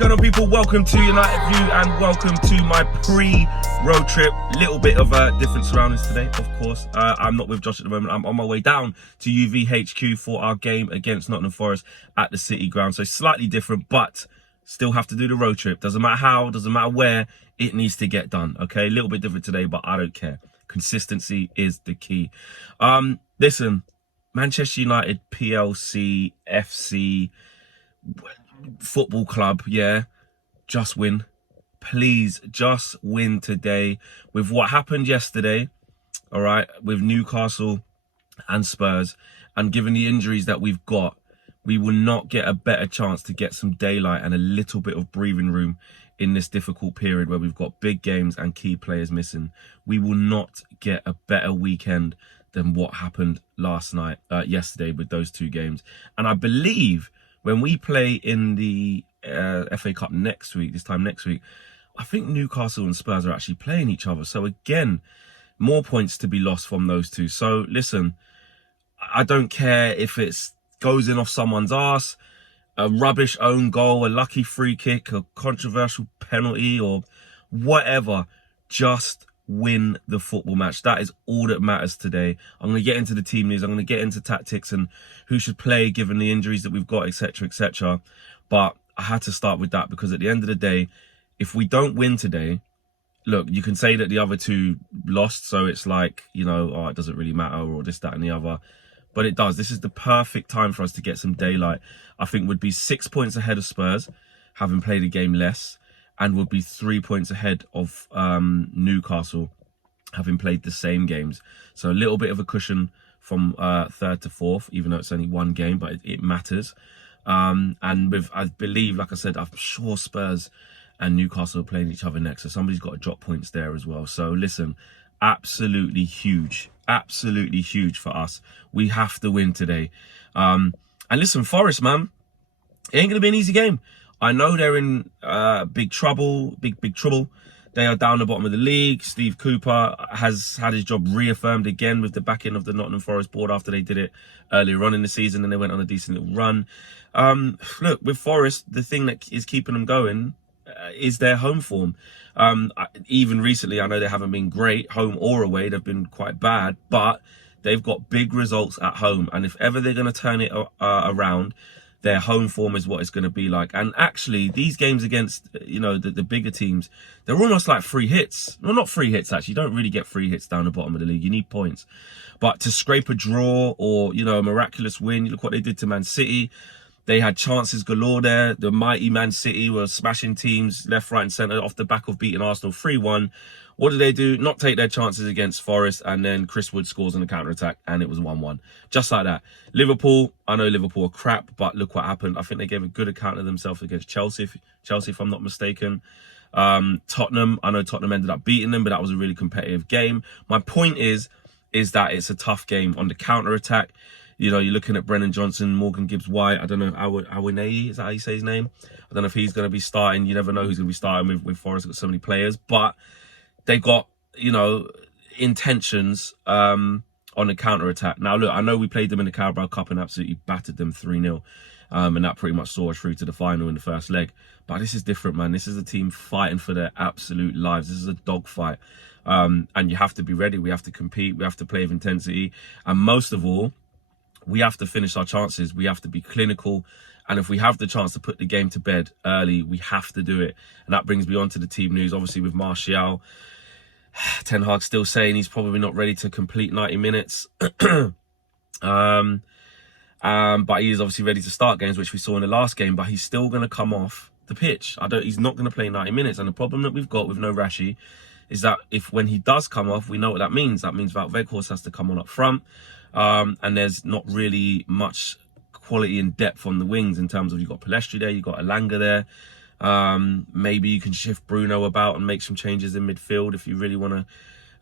going on, people? Welcome to United View and welcome to my pre-road trip. Little bit of different surroundings today, of course. I'm not with Josh at the moment. I'm on my way down to UVHQ for our game against Nottingham Forest at the City Ground. So slightly different, but still have to do the road trip. Doesn't matter how, doesn't matter where, it needs to get done, okay? A little bit different today, but I don't care. Consistency is the key. Listen, Manchester United PLC FC football club, yeah, just win. Please, just win today. With what happened yesterday, all right, with Newcastle and Spurs, and given the injuries that we've got, we will not get a better chance to get some daylight and a little bit of breathing room in this difficult period where we've got big games and key players missing. We will not get a better weekend than what happened last night, yesterday with those two games. And I believe when we play in the FA Cup next week, this time next week, I think Newcastle and Spurs are actually playing each other. So again, more points to be lost from those two. So listen, I don't care if it goes in off someone's arse, a rubbish own goal, a lucky free kick, a controversial penalty or whatever. Just win the football match. That is all that matters today. I'm going to get into the team news. I'm going to get into tactics and who should play given the injuries that we've got, etc., etc. But I had to start with that because at the end of the day, if we don't win today, look, you can say that the other two lost, so it's like, you know, oh, it doesn't really matter or this, that and the other. But it does. This is the perfect time for us to get some daylight. I think would be 6 points ahead of Spurs, having played a game less, and would be 3 points ahead of Newcastle, having played the same games. So a little bit of a cushion from third to fourth, even though it's only one game, but it matters. And with, I believe, like I said, I'm sure Spurs and Newcastle are playing each other next. So somebody's got to drop points there as well. So listen, absolutely huge for us. We have to win today. And listen, Forest, man, it ain't going to be an easy game. I know they're in big trouble. They are down the bottom of the league. Steve Cooper has had his job reaffirmed again with the backing of the Nottingham Forest board after they did it earlier on in the season and they went on a decent little run. Look, with Forest, the thing that is keeping them going is their home form. Even recently, I know they haven't been great, home or away. They've been quite bad, but they've got big results at home. And if ever they're going to turn it around, their home form is what it's going to be like. And actually, these games against, you know, the bigger teams, they're almost like free hits. Well, not free hits, actually. You don't really get free hits down the bottom of the league. You need points. But to scrape a draw or, you know, a miraculous win, you look what they did to Man City. They had chances galore there. The mighty Man City were smashing teams left, right and centre off the back of beating Arsenal 3-1. What did they do? Not take their chances against Forest, and then Chris Wood scores on the counter-attack, and it was 1-1. Just like that. Liverpool, I know Liverpool are crap, but look what happened. I think they gave a good account of themselves against Chelsea, if I'm not mistaken. Tottenham, I know Tottenham ended up beating them, but that was a really competitive game. My point is that it's a tough game on the counter-attack. You know, you're looking at Brennan Johnson, Morgan Gibbs-White. I don't know if Awene, is that how you say his name? I don't know if he's going to be starting. You never know who's going to be starting with Forest. Got so many players, but they got, you know, intentions on the counter-attack. Now, look, I know we played them in the Carabao Cup and absolutely battered them 3-0. And that pretty much saw us through to the final in the first leg. But this is different, man. This is a team fighting for their absolute lives. This is a dogfight. And you have to be ready. We have to compete. We have to play with intensity. And most of all, we have to finish our chances. We have to be clinical. And if we have the chance to put the game to bed early, we have to do it. And that brings me on to the team news. Obviously, with Martial, Ten Hag still saying he's probably not ready to complete 90 minutes. But he is obviously ready to start games, which we saw in the last game. But he's still going to come off the pitch. He's not going to play 90 minutes. And the problem that we've got with no Rashi is that when he does come off, we know what that means. That means Wout Weghorst has to come on up front. And there's not really much quality and depth on the wings in terms of you've got Palestri there, you've got Elanga there. Maybe you can shift Bruno about and make some changes in midfield if you really want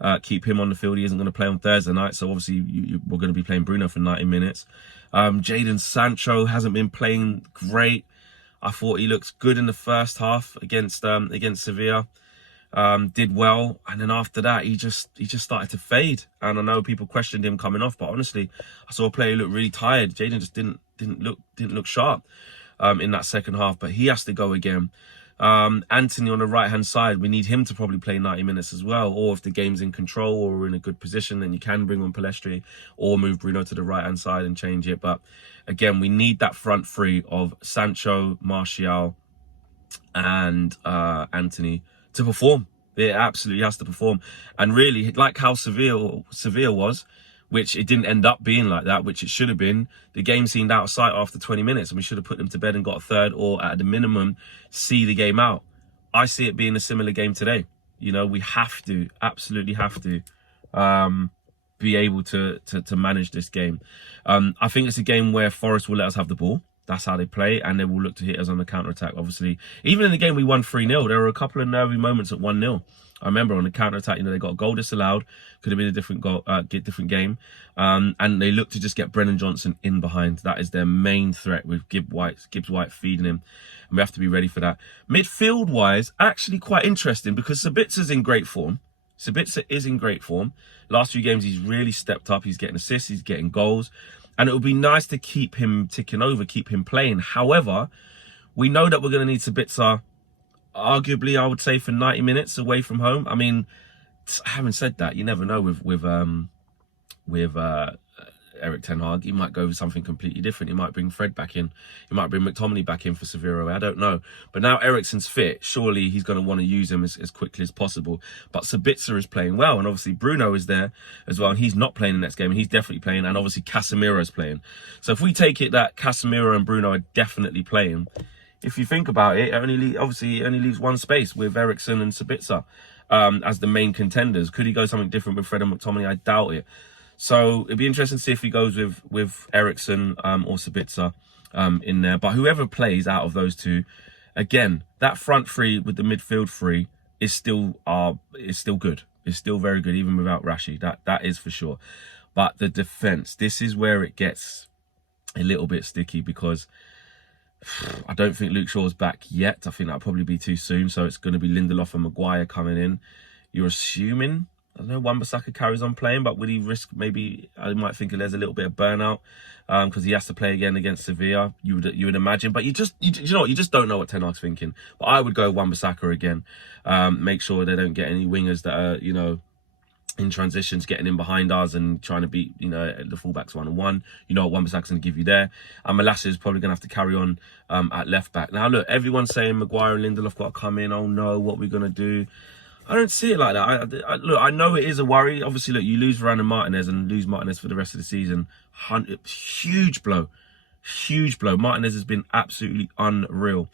to keep him on the field. He isn't going to play on Thursday night, so obviously we're going to be playing Bruno for 90 minutes. Jadon Sancho hasn't been playing great. I thought he looked good in the first half against Sevilla. Did well, and then after that he just started to fade. And I know people questioned him coming off, but honestly, I saw a player look really tired. Jadon just didn't look sharp. in that second half, but he has to go again. Anthony on the right-hand side, we need him to probably play 90 minutes as well. Or if the game's in control or we're in a good position, then you can bring on Palestri or move Bruno to the right-hand side and change it. But again, we need that front three of Sancho, Martial, and Anthony to perform. It absolutely has to perform. And really, like how Sevilla was, which it didn't end up being like that, which it should have been. The game seemed out of sight after 20 minutes and we should have put them to bed and got a third, or at the minimum, see the game out. I see it being a similar game today. You know, we have to, absolutely have to be able to manage this game. I think it's a game where Forest will let us have the ball. That's how they play, and they will look to hit us on the counter-attack, obviously. Even in the game we won 3-0, there were a couple of nervy moments at 1-0. I remember on the counter-attack, you know, they got a goal disallowed. Could have been a different goal, different game. And they look to just get Brennan Johnson in behind. That is their main threat with Gibbs White feeding him. And we have to be ready for that. Midfield-wise, actually quite interesting because Sabitza's in great form. Sabitzer is in great form. Last few games, he's really stepped up. He's getting assists, he's getting goals. And it would be nice to keep him ticking over, keep him playing. However, we know that we're going to need Sabitzer, arguably, I would say, for 90 minutes away from home. I mean, having said that, you never know with Eric Ten Hag. He might go with something completely different. He might bring Fred back in. He might bring McTominay back in for Sevilla. I don't know. But now Eriksen's fit. Surely he's going to want to use him as quickly as possible. But Sabitzer is playing well. And obviously Bruno is there as well. And he's not playing the next game. And he's definitely playing. And obviously Casemiro's playing. So if we take it that Casemiro and Bruno are definitely playing, if you think about it, obviously it only leaves one space with Eriksen and Sabitzer as the main contenders. Could he go something different with Fred and McTominay? I doubt it. So it'd be interesting to see if he goes with Eriksen or Sabitzer in there. But whoever plays out of those two, again, that front three with the midfield three is still good. It's still very good, even without Rashi. That is for sure. But the defense, this is where it gets a little bit sticky because I don't think Luke Shaw's back yet. I think that'll probably be too soon. So it's going to be Lindelof and Maguire coming in. You're assuming, I don't know, Wan-Bissaka carries on playing, but would he risk maybe, I might think there's a little bit of burnout because he has to play again against Sevilla, you would imagine. But you know what, you just don't know what Ten Hag's thinking. But I would go Wan-Bissaka again. Make sure they don't get any wingers that are, you know, in transitions, getting in behind us and trying to beat, you know, the fullbacks one-on-one. You know what Wan-Bissaka's going to give you there. And Malacia is probably going to have to carry on at left-back. Now, look, everyone's saying Maguire and Lindelof got to come in. Oh, no, what we're going to do? I don't see it like that. Look, I know it is a worry. Obviously, look, you lose Varane and Martinez and lose Martinez for the rest of the season. Huge blow. Huge blow. Martinez has been absolutely unreal.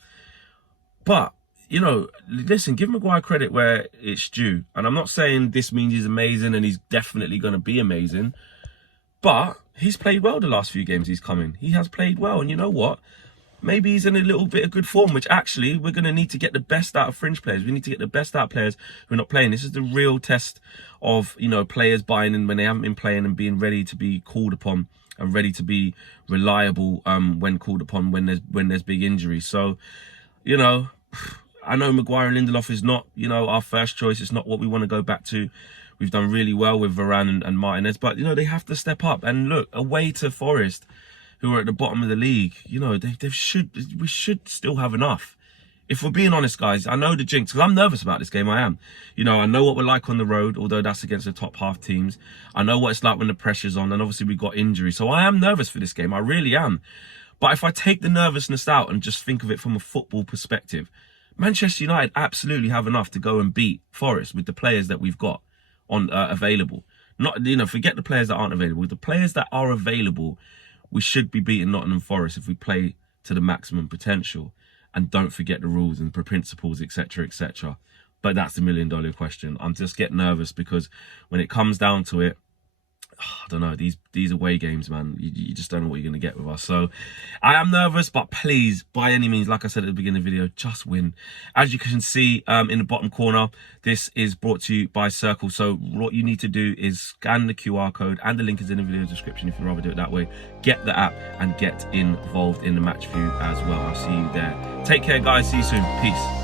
But, you know, listen, give Maguire credit where it's due. And I'm not saying this means he's amazing and he's definitely going to be amazing. But he's played well the last few games he's come in. He has played well. And you know what? Maybe he's in a little bit of good form, which actually we're going to need to get the best out of fringe players. We need to get the best out of players who are not playing. This is the real test of, you know, players buying in when they haven't been playing and being ready to be called upon and ready to be reliable when called upon when there's big injuries. So, you know, I know Maguire and Lindelof is not, you know, our first choice. It's not what we want to go back to. We've done really well with Varane and Martinez, but, you know, they have to step up. And look, away to Forest, who are at the bottom of the league, you know, we should still have enough. If we're being honest, guys, I know the jinx, because I'm nervous about this game, I am. You know, I know what we're like on the road, although that's against the top half teams. I know what it's like when the pressure's on, and obviously we got injuries. So I am nervous for this game, I really am. But if I take the nervousness out and just think of it from a football perspective, Manchester United absolutely have enough to go and beat Forest with the players that we've got on available. Not, you know, forget the players that aren't available. With the players that are available, we should be beating Nottingham Forest if we play to the maximum potential and don't forget the rules and the principles, etc., etc. But that's the million-dollar question. I'm just getting nervous because when it comes down to it, I don't know, these away games, man, you just don't know what you're going to get with us. So I am nervous, but please, by any means, like I said at the beginning of the video, just win. As you can see in the bottom corner, this is brought to you by Circl. So what you need to do is scan the QR code, and the link is in the video description if you'd rather do it that way. Get the app and get involved in the match view as well. I'll see you there. Take care, guys. See you soon. Peace.